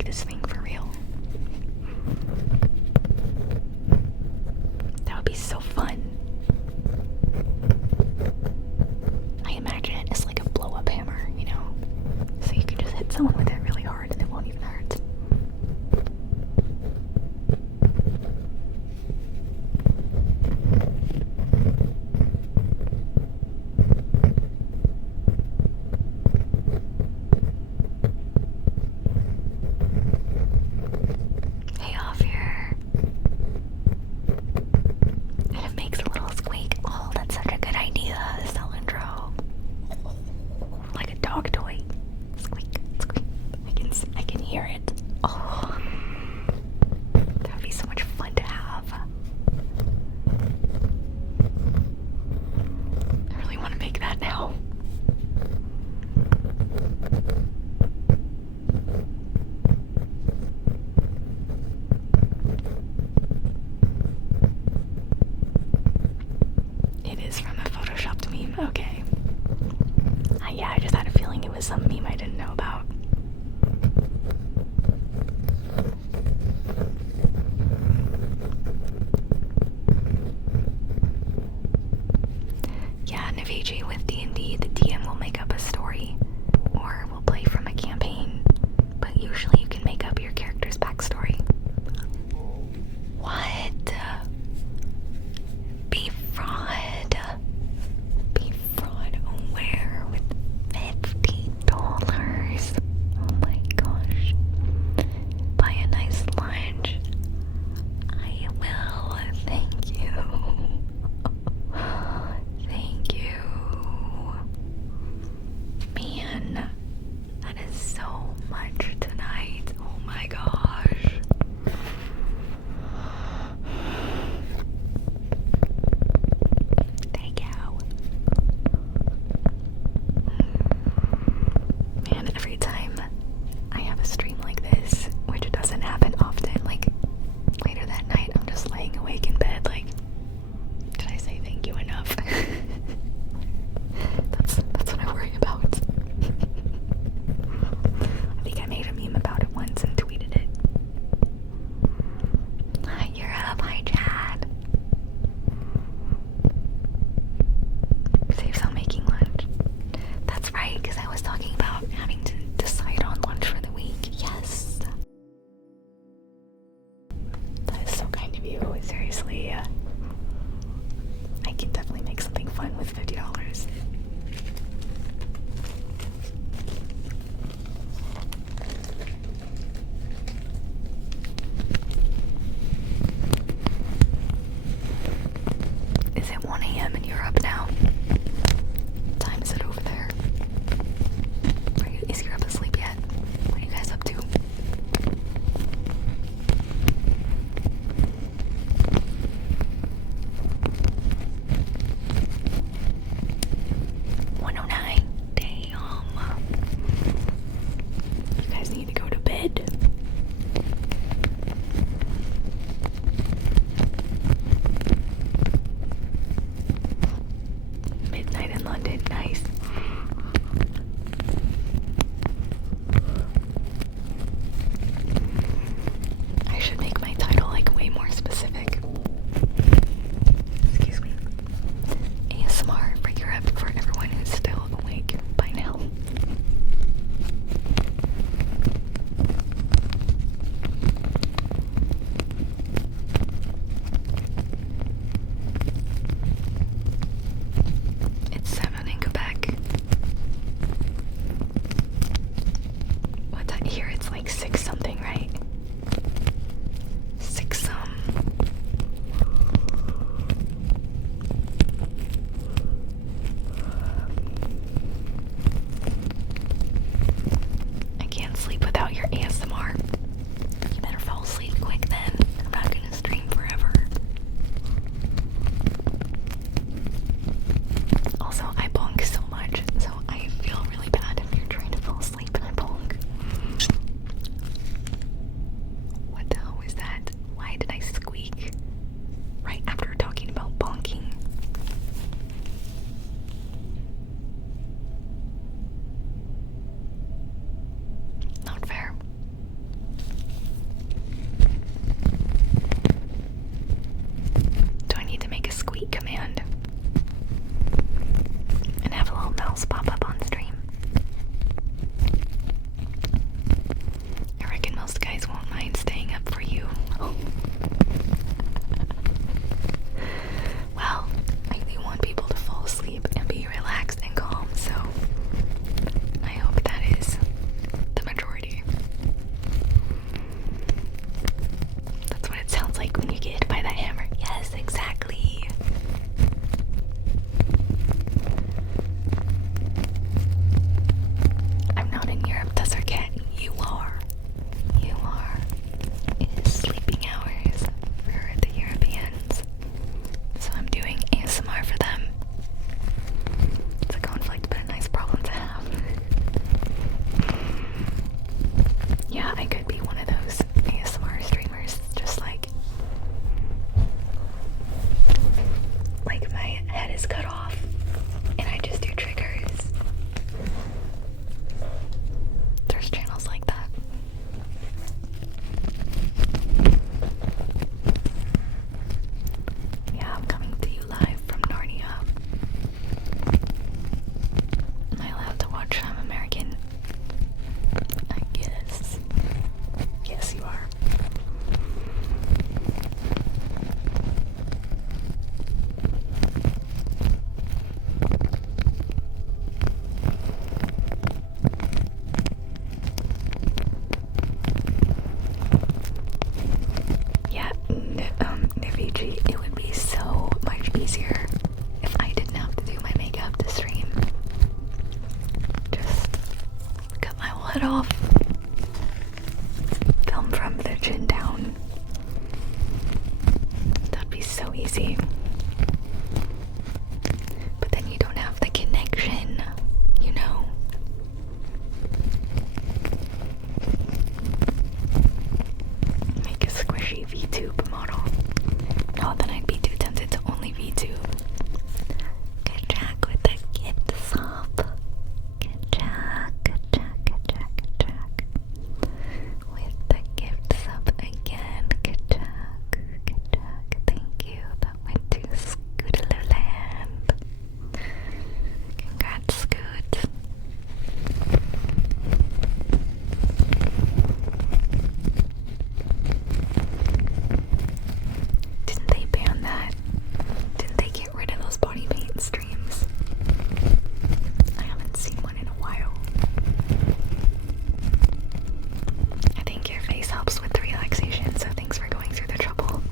make this thing for real. That would be so fun. I imagine it as like a blow-up hammer, you know? So you can just hit someone with it really hard and it won't even hurt. Hey, off here. And it makes a little squeak. Oh, that's such a good idea, Cylindro. Like a dog toy. Squeak, squeak. I can hear it. Oh, that would be so much fun to have. I really want to make that now. It is from a photoshopped meme. Okay. Yeah, I just had a feeling it was some meme I didn't know about. Yeah, Naviji with D&D, the DM will make up a story, or will play from a campaign, but usually you can make up your character's backstory. What? Be fraud. Be fraud aware with $50. Oh my gosh. Buy a nice lunch. I will. Thank you. Thank you. Man, that is so much tonight. Oh my gosh. Thank you. Man, every time I have a stream like this, which doesn't happen often, like later that night, I'm just laying awake in bed, like, did I say thank you enough? That's what I worry about. I think I made a meme about it once and tweeted it. Hi, you're up. Hi, Chad. Saves on making lunch. That's right, because I was talking about having to decide on lunch for the week. Yes. That is so kind of you. Seriously. I can definitely make something fun with $50. Is it 1 a.m. and you're up now? What time is it over there? Is Europe asleep yet? What are you guys up to? $109. Damn. You guys need to go to bed. it off. Film from the chin down. That'd be so easy. But then you don't have the connection, you know? Make a squishy VTube model. No, then I'd be too tempted to only VTube. Good Jack with the gift sub. Good Jack, good Jack, good Jack, good Jack. With the gift sub again. Good Jack, good Jack. Thank you. That went to Scootaloo-land. Congrats, Scoot. Didn't they ban that? Didn't they get rid of those body paint streams? I haven't seen one in a while. I think your face helps with the relaxation, so thanks for going through the trouble.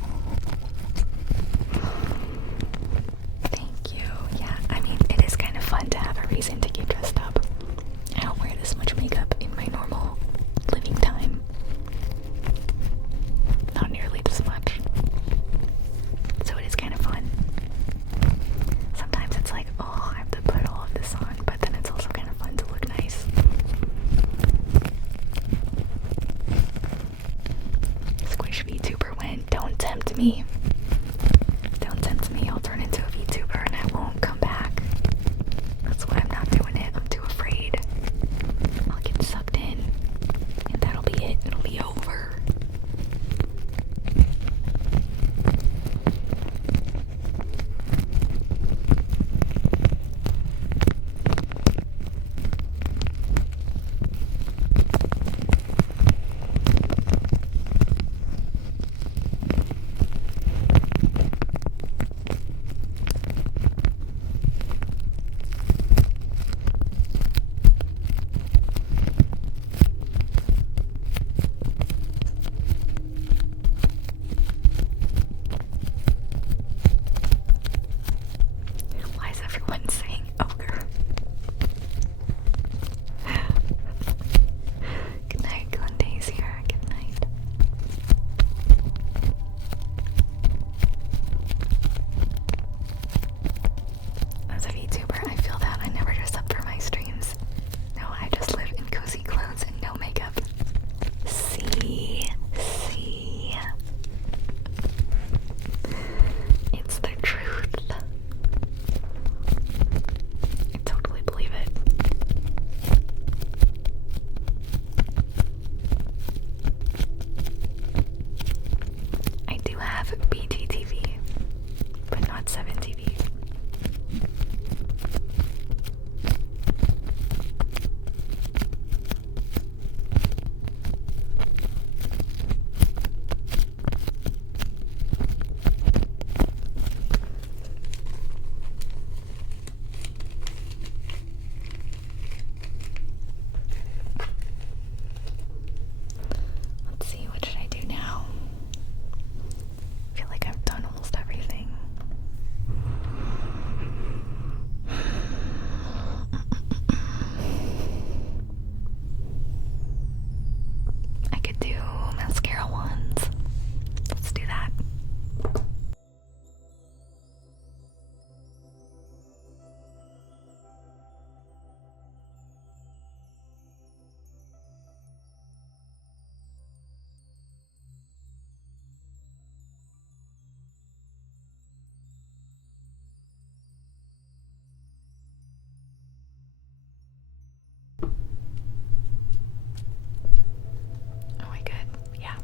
Thank you. Yeah, I mean, it is kind of fun to have a reason to get dressed up. I don't wear this much makeup in my normal living time. Not nearly this much. So it is kind of fun. Sometimes it's like, oh, I have to put all of this on, but then it's also kind of fun to look nice. Squish VTuber went, don't tempt me. Don't tempt me, I'll turn into a VTuber and I won't come back. That's why I'm not doing it, I'm too afraid. I'll get sucked in, and that'll be it, it'll be over. Why is everyone saying ogre? Good night, Glenda's here. Good night. As a VTuber, I feel that I never dress up for my streams. No, I just live in cozy clothes and no makeup. See? It's the truth. I totally believe it. I do have BGTV, but not 7TV. Let's see, what should I do now? I feel like I've done almost everything. I could do mascara ones. Let's do that. Are we good? Yeah.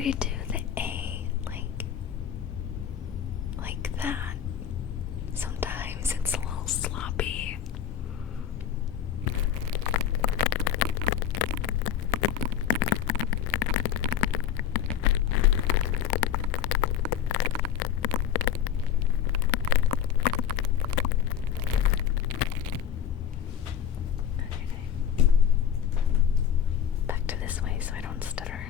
try to do the A like that. Sometimes it's a little sloppy. Okay. Back to this way so I don't stutter.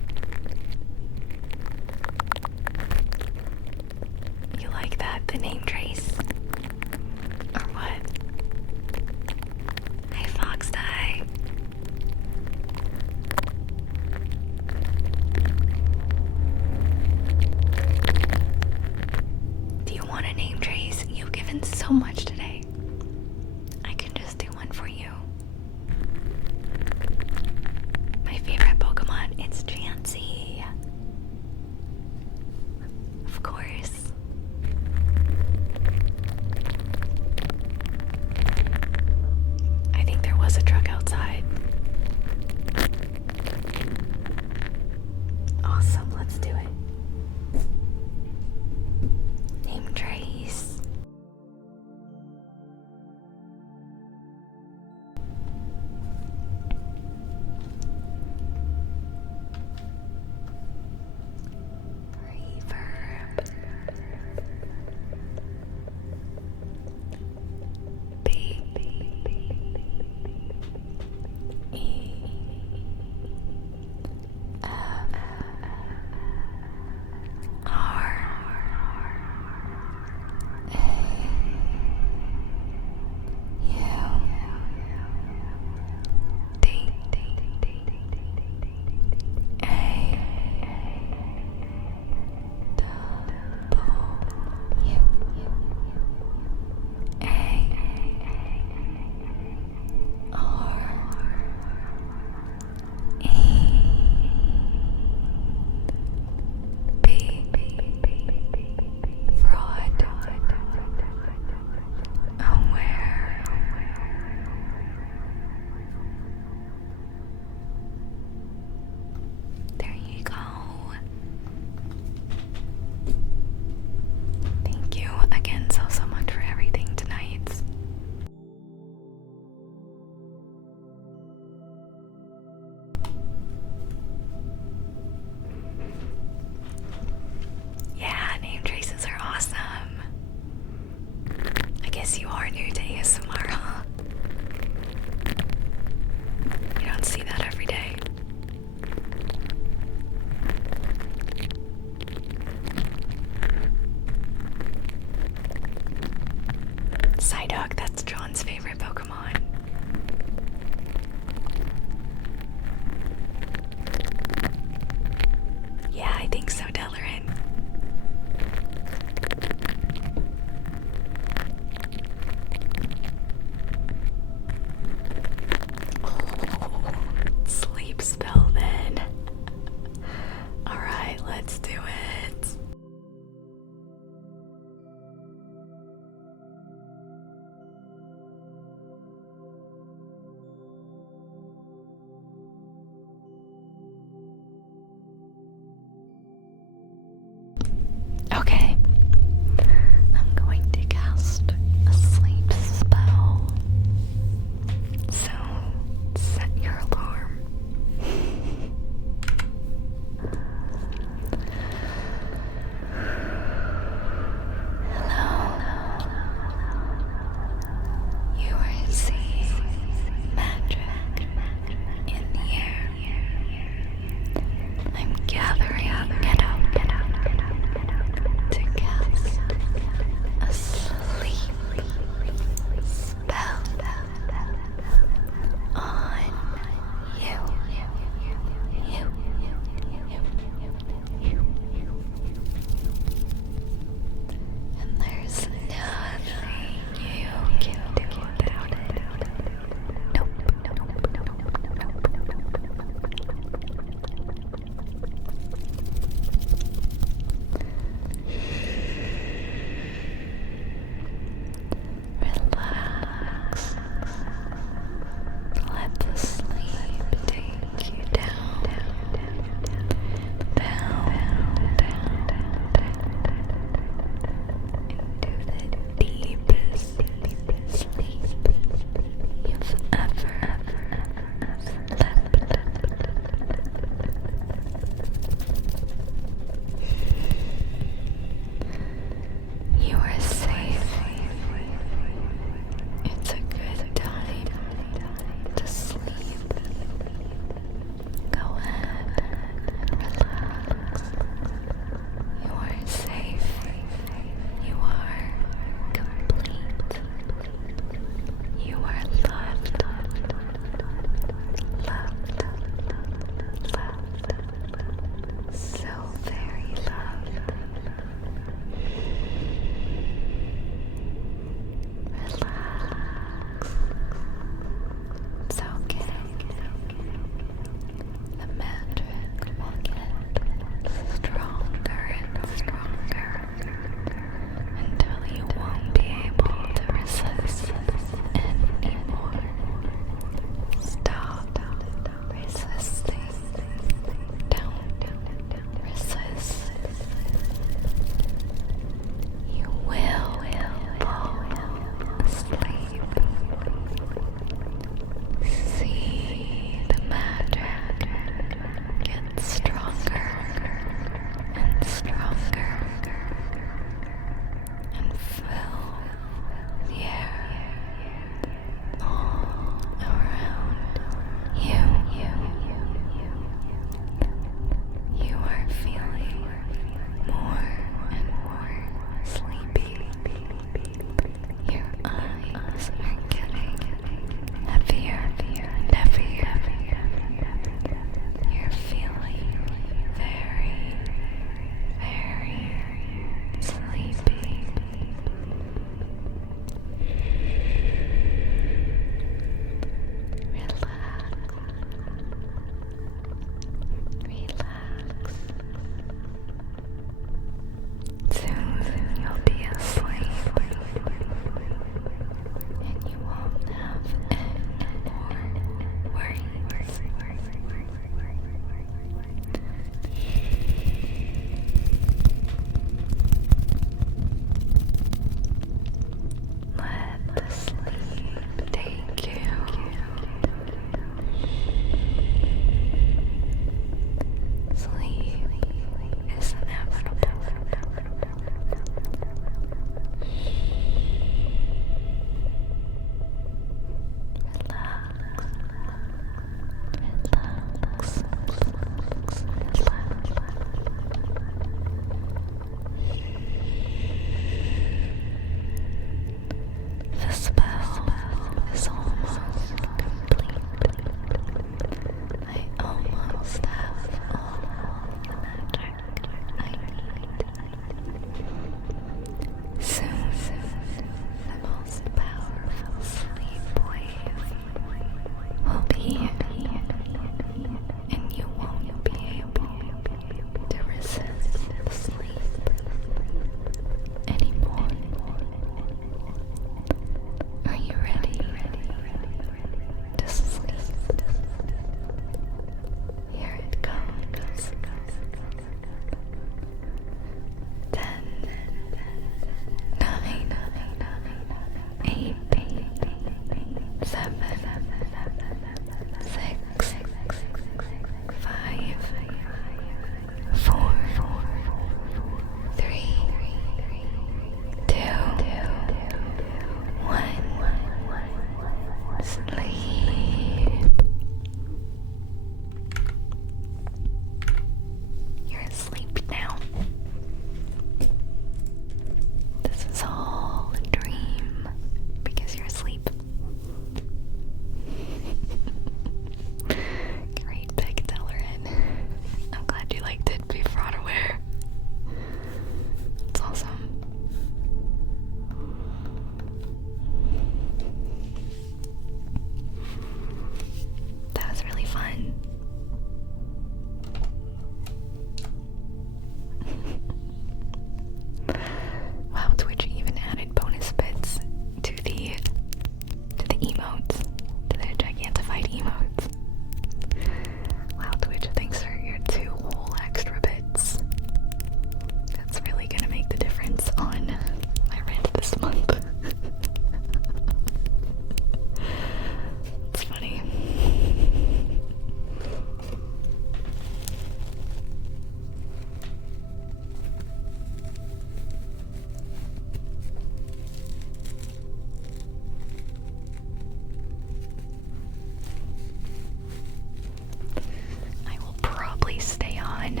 probably stay on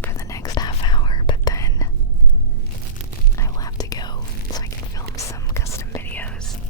for the next half hour, but then I will have to go so I can film some custom videos.